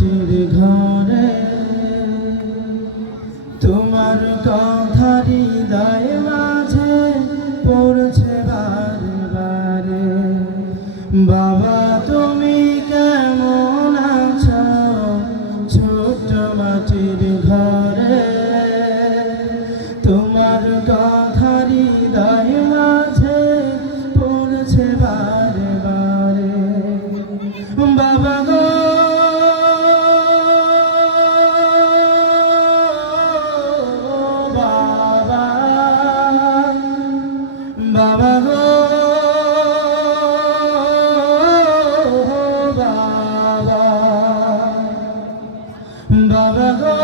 মাটির ঘরে তোমার কথা হৃদয় মাঝে পড়ছে বারে বারে। বাবা তুমি কেমন আছো ছোট্ট মাটির ঘরে, তোমার কথা হৃদয় মাঝে পড়ছে বারে বারে। বাবা গো বাবা, বাবা গো বাবা, বাবা গো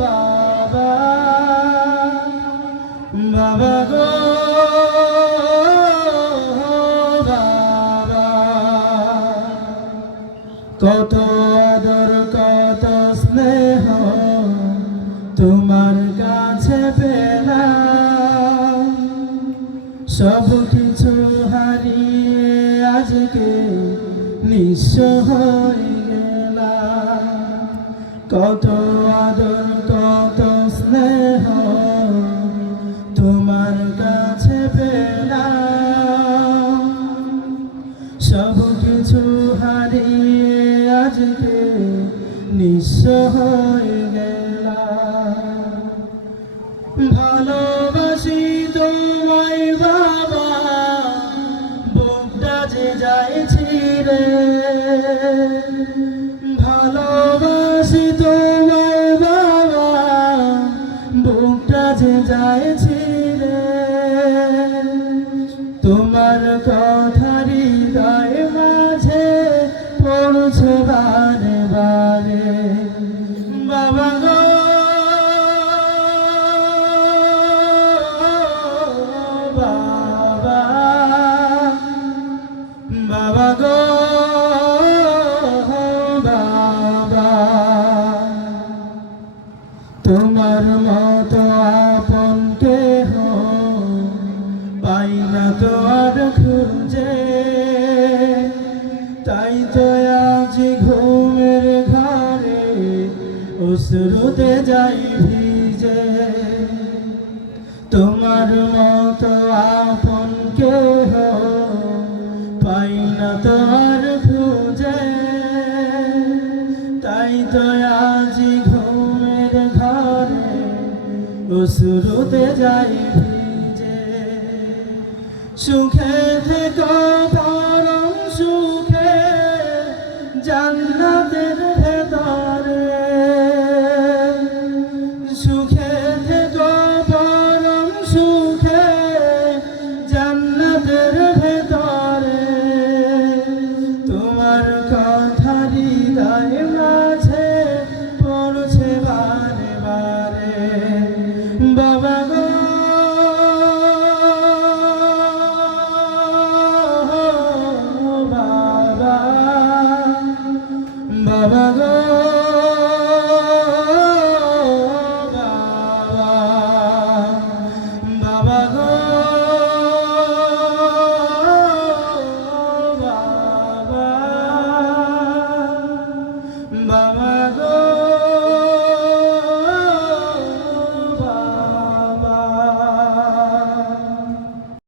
বাবা, বাবা গো বাবা। কত আদর কত স্নেহ তোমার কাছে পেলাম, সব কিছু হারিয়ে আজকে নিঃস্ব হয়ে গেলাম। কত আদর কত স্নেহ তোমার কাছে পেলাম, সব কিছু হারিয়ে আজকে নিঃস্ব হয়ে গেলাম। ভালোবাসি তোমায় বাবা, বুকটা যে যায় ছিঁড়ে। ভালোবাসি তোমায় বাবা, বুকটা যে যায় ছিঁড়ে। তোমার কথা হৃদয় মাঝে পড়ছে বারে বারে। বাবা গো বাবা, বাবা গো বাবা, তোমার মতো আপন কেহ পাই না তো আর খুঁজে। তাই তো আজ ঘুমের ঘরে অশ্রুতে যাই ভিজে। তোমার মতো আপন কেহ পাই না তো আর খুঁজে। তাই তো আজ ঘুমের ঘরে অশ্রুতে যাই ভিজে। সুখে থেকো